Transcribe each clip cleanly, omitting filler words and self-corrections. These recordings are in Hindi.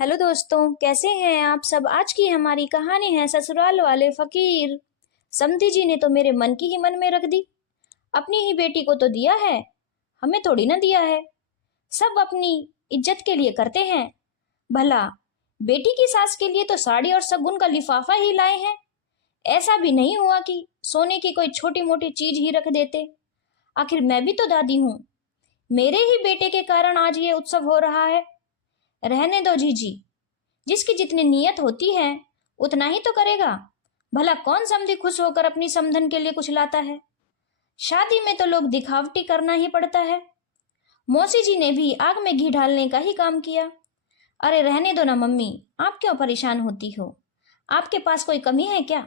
हेलो दोस्तों, कैसे हैं आप सब। आज की हमारी कहानी है ससुराल वाले फकीर। समधी जी ने तो मेरे मन की ही मन में रख दी। अपनी ही बेटी को तो दिया है, हमें थोड़ी ना दिया है। सब अपनी इज्जत के लिए करते हैं। भला बेटी की सास के लिए तो साड़ी और शगुन का लिफाफा ही लाए हैं। ऐसा भी नहीं हुआ कि सोने की कोई छोटी मोटी चीज ही रख देते। आखिर मैं भी तो दादी हूँ। मेरे ही बेटे के कारण आज ये उत्सव हो रहा है। रहने दो जीजी, जिसकी जितनी नीयत होती है उतना ही तो करेगा। भला कौन समधी खुश होकर अपनी समधन के लिए कुछ लाता है। शादी में तो लोग दिखावटी करना ही पड़ता है। मौसी जी ने भी आग में घी डालने का ही काम किया। अरे रहने दो ना मम्मी, आप क्यों परेशान होती हो। आपके पास कोई कमी है क्या।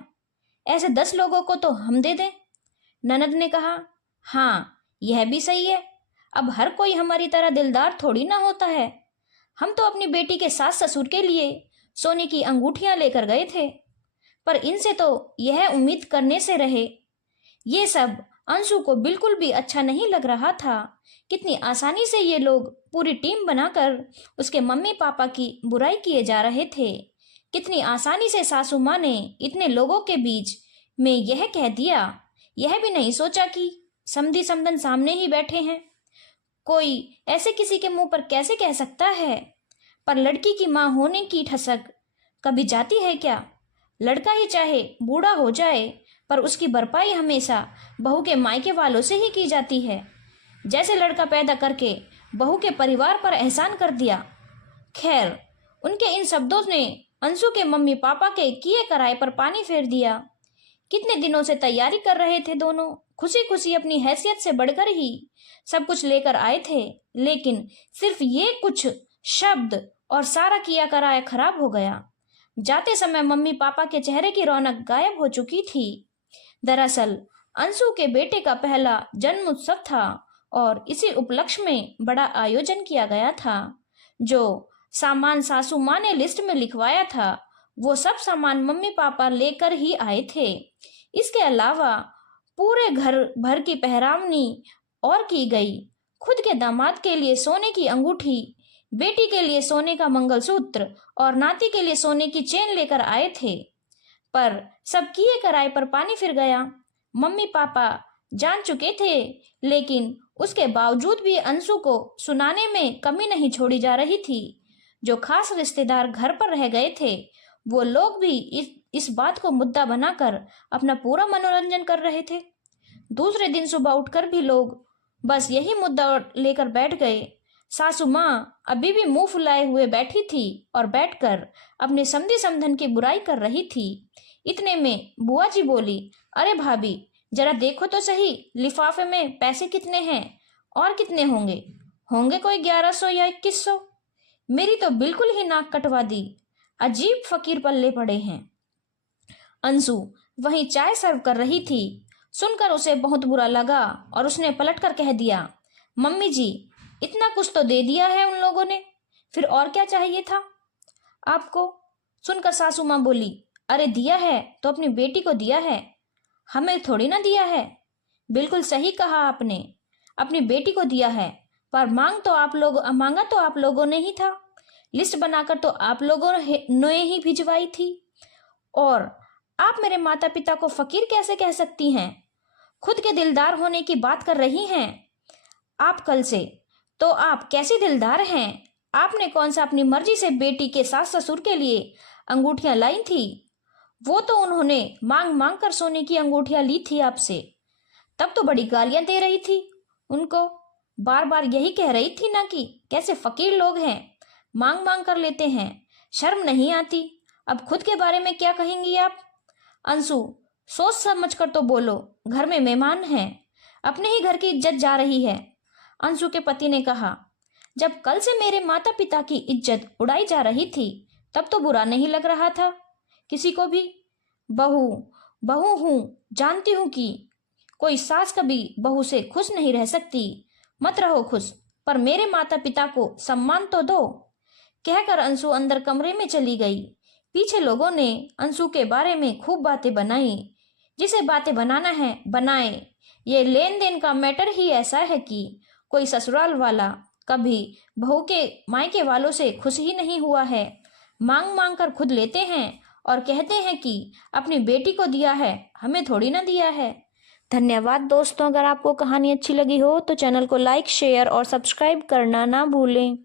ऐसे 10 लोगों को तो हम दे दें। ननद ने कहा, हाँ यह भी सही है। अब हर कोई हमारी तरह दिलदार थोड़ी ना होता है। हम तो अपनी बेटी के सास ससुर के लिए सोने की अंगूठियां लेकर गए थे, पर इनसे तो यह उम्मीद करने से रहे। ये सब अंशु को बिल्कुल भी अच्छा नहीं लग रहा था। कितनी आसानी से ये लोग पूरी टीम बनाकर उसके मम्मी पापा की बुराई किए जा रहे थे। कितनी आसानी से सासू माँ ने इतने लोगों के बीच में यह कह दिया। यह भी नहीं सोचा कि समधी समधन सामने ही बैठे हैं। कोई ऐसे किसी के मुंह पर कैसे कह सकता है। पर लड़की की मां होने की ठसक कभी जाती है क्या। लड़का ही चाहे बूढ़ा हो जाए, पर उसकी भरपाई हमेशा बहू के मायके वालों से ही की जाती है। जैसे लड़का पैदा करके बहू के परिवार पर एहसान कर दिया। खैर, उनके इन शब्दों ने अंशु के मम्मी पापा के किए कराए पर पानी फेर दिया। कितने दिनों से तैयारी कर रहे थे दोनों, खुशी खुशी अपनी हैसियत से बढ़कर ही सब कुछ लेकर आए थे, लेकिन सिर्फ ये कुछ शब्द और सारा किया कराया खराब हो गया। जाते समय मम्मी पापा के चेहरे की रौनक गायब हो चुकी थी। दरअसल अंशु के बेटे का पहला जन्म उत्सव था और इसी उपलक्ष्य में बड़ा आयोजन किया गया था। जो सामान सासू माँ ने लिस्ट में लिखवाया था, वो सब सामान मम्मी पापा लेकर ही आए थे। इसके अलावा पूरे घर भर की पहरावनी और की गई। खुद के दामाद के लिए सोने की अंगूठी, बेटी के लिए सोने का मंगलसूत्र और नाती के लिए सोने की चेन लेकर आए थे। पर सब किए कराए पर पानी फिर गया। मम्मी पापा जान चुके थे, लेकिन उसके बावजूद भी अंशु को सुनाने में कमी नहीं छोड़ी जा रही थी। जो खास रिश्तेदार घर पर रह गए थे, वो लोग भी इस बात को मुद्दा बनाकर अपना पूरा मनोरंजन कर रहे थे। दूसरे दिन सुबह उठकर भी लोग बस यही मुद्दा लेकर बैठ गए। सासू माँ अभी भी मुंह फुलाए हुए बैठी थी और बैठकर अपने समधी समधन की बुराई कर रही थी। इतने में बुआ जी बोली, अरे भाभी जरा देखो तो सही, लिफाफे में पैसे कितने हैं और कितने होंगे। होंगे कोई 1100 या 2100। मेरी तो बिल्कुल ही नाक कटवा दी। अजीब फकीर पल्ले पड़े हैं। अंशु वहीं चाय सर्व कर रही थी। सुनकर उसे बहुत बुरा लगा और उसने पलटकर कह दिया, मम्मी जी इतना कुछ तो दे दिया है उन लोगों ने, फिर और क्या चाहिए था आपको। सुनकर सासू माँ बोली, अरे दिया है तो अपनी बेटी को दिया है, हमें थोड़ी ना दिया है। बिल्कुल सही कहा आपने, अपनी बेटी को दिया है, पर मांगा तो आप लोगों ने ही था। लिस्ट बनाकर तो आप लोगों ने ही भिजवाई थी। और आप मेरे माता पिता को फकीर कैसे कह सकती हैं। खुद के दिलदार होने की बात कर रही हैं आप कल से। तो आप कैसी दिलदार हैं। आपने कौन सा अपनी मर्जी से बेटी के सास ससुर के लिए अंगूठियां लाई थी। वो तो उन्होंने मांग मांग कर सोने की अंगूठियां ली थी आपसे। तब तो बड़ी गालियां दे रही थी उनको, बार बार यही कह रही थी ना कि कैसे फकीर लोग हैं, मांग मांग कर लेते हैं, शर्म नहीं आती। अब खुद के बारे में क्या कहेंगी आप। अंशु सोच समझ कर तो बोलो, घर में मेहमान हैं, अपने ही घर की इज्जत जा रही है। अंशु के पति ने कहा, जब कल से मेरे माता पिता की इज्जत उड़ाई जा रही थी तब तो बुरा नहीं लग रहा था किसी को भी। बहू बहू हूं, जानती हूं कि कोई सास कभी बहू से खुश नहीं रह सकती। मत रहो खुश, पर मेरे माता पिता को सम्मान तो दो। कहकर अंशु अंदर कमरे में चली गई। पीछे लोगों ने अंशु के बारे में खूब बातें बनाई। जिसे बातें बनाना है बनाए। ये लेन देन का मैटर ही ऐसा है कि कोई ससुराल वाला कभी बहू के मायके वालों से खुश ही नहीं हुआ है। मांग मांग कर खुद लेते हैं और कहते हैं कि अपनी बेटी को दिया है, हमें थोड़ी ना दिया है। धन्यवाद दोस्तों। अगर आपको कहानी अच्छी लगी हो तो चैनल को लाइक, शेयर और सब्सक्राइब करना ना भूलें।